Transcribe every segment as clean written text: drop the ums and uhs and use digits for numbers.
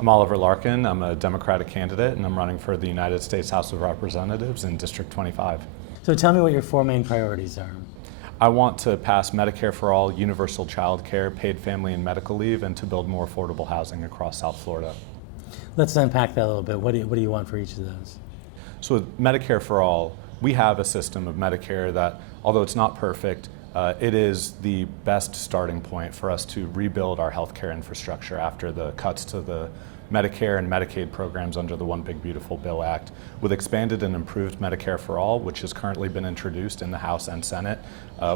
I'm Oliver Larkin. I'm a Democratic candidate, and I'm running for the United States House of Representatives in District 25. So tell me what your four main priorities are. I want to pass Medicare for all, universal child care, paid family and medical leave, and to build more affordable housing across South Florida. Let's unpack that a little bit. What do you want for each of those? So with Medicare for all, we have a system of Medicare that, although it's not perfect, it is the best starting point for us to rebuild our healthcare infrastructure after the cuts to the Medicare and Medicaid programs under the One Big Beautiful Bill Act. With expanded and improved Medicare for All, which has currently been introduced in the House and Senate,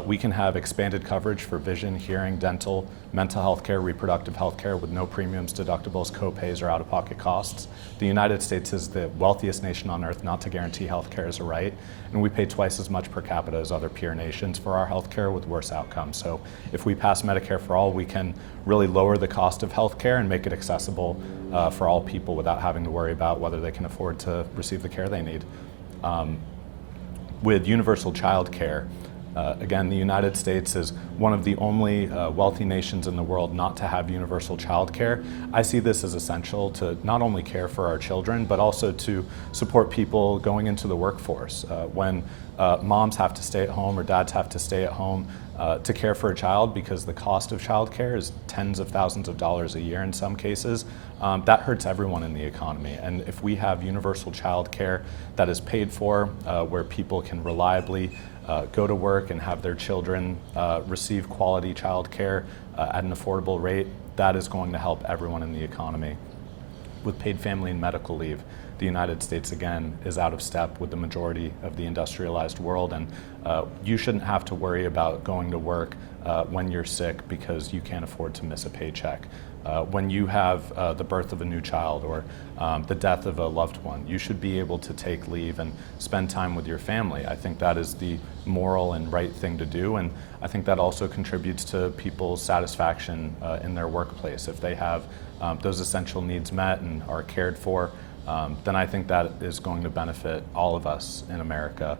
we can have expanded coverage for vision, hearing, dental, mental health care, reproductive health care with no premiums, deductibles, co-pays, or out-of-pocket costs. The United States is the wealthiest nation on earth not to guarantee health care as a right, and we pay twice as much per capita as other peer nations for our health care with worse outcomes. So if we pass Medicare for All, we can really lower the cost of health care and make it accessible for all people without having to worry about whether they can afford to receive the care they need. With universal child care, again, the United States is one of the only wealthy nations in the world not to have universal child care. I see this as essential to not only care for our children, but also to support people going into the workforce. When moms have to stay at home or dads have to stay at home to care for a child because the cost of child care is tens of thousands of dollars a year in some cases, that hurts everyone in the economy. And if we have universal child care that is paid for, where people can reliably go to work and have their children receive quality child care at an affordable rate, that is going to help everyone in the economy. With paid family and medical leave, the United States, again, is out of step with the majority of the industrialized world, and you shouldn't have to worry about going to work when you're sick because you can't afford to miss a paycheck. When you have the birth of a new child or the death of a loved one, you should be able to take leave and spend time with your family. I think that is the moral and right thing to do, and I think that also contributes to people's satisfaction in their workplace. If they have those essential needs met and are cared for, then I think that is going to benefit all of us in America.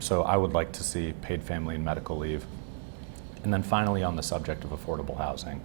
So I would like to see paid family and medical leave. And then finally, on the subject of affordable housing,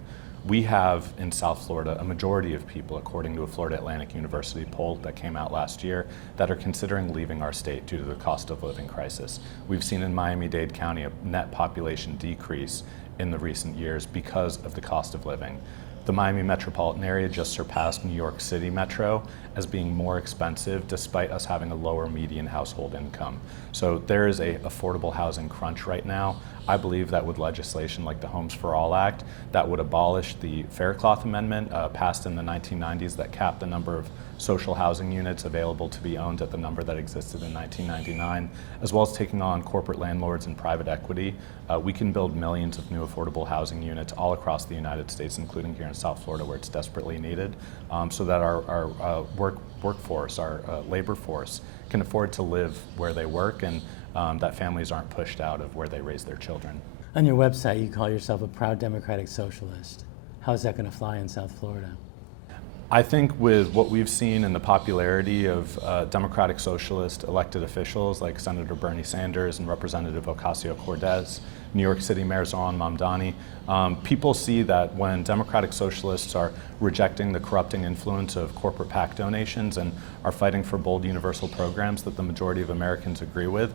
we have in South Florida a majority of people, according to a Florida Atlantic University poll that came out last year, that are considering leaving our state due to the cost of living crisis. We've seen in Miami-Dade County a net population decrease in the recent years because of the cost of living. The Miami metropolitan area just surpassed New York City Metro as being more expensive despite us having a lower median household income. So there is a affordable housing crunch right now. I believe that with legislation like the Homes for All Act that would abolish the Faircloth Amendment passed in the 1990s that capped the number of social housing units available to be owned at the number that existed in 1999, as well as taking on corporate landlords and private equity, we can build millions of new affordable housing units all across the United States, including here in South Florida where it's desperately needed, so that our workforce, our labor force, can afford to live where they work and that families aren't pushed out of where they raise their children. On your website, you call yourself a proud democratic socialist. How is that going to fly in South Florida? I think with what we've seen in the popularity of Democratic Socialist elected officials like Senator Bernie Sanders and Representative Ocasio-Cortez, New York City Mayor Zohran Mamdani, people see that when Democratic Socialists are rejecting the corrupting influence of corporate PAC donations and are fighting for bold universal programs that the majority of Americans agree with,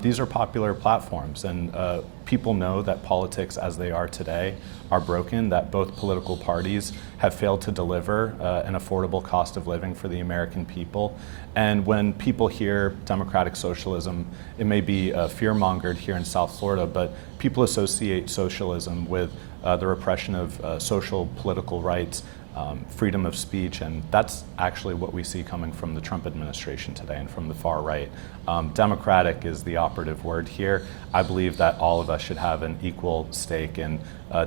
these are popular platforms, and people know that politics as they are today are broken, that both political parties have failed to deliver an affordable cost of living for the American people. And when people hear democratic socialism, it may be fear-mongered here in South Florida, but people associate socialism with the repression of social political rights, freedom of speech, and that's actually what we see coming from the Trump administration today and from the far right. Democratic is the operative word here. I believe that all of us should have an equal stake in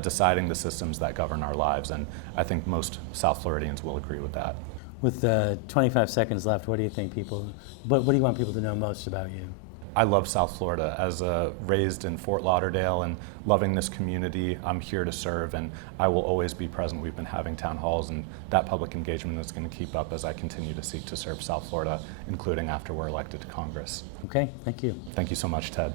deciding the systems that govern our lives, and I think most South Floridians will agree with that. With 25 seconds left, what do you want people to know most about you? I love South Florida. As raised in Fort Lauderdale and loving this community, I'm here to serve, and I will always be present. We've been having town halls, and that public engagement is going to keep up as I continue to seek to serve South Florida, including after we're elected to Congress. Okay, thank you. Thank you so much, Ted.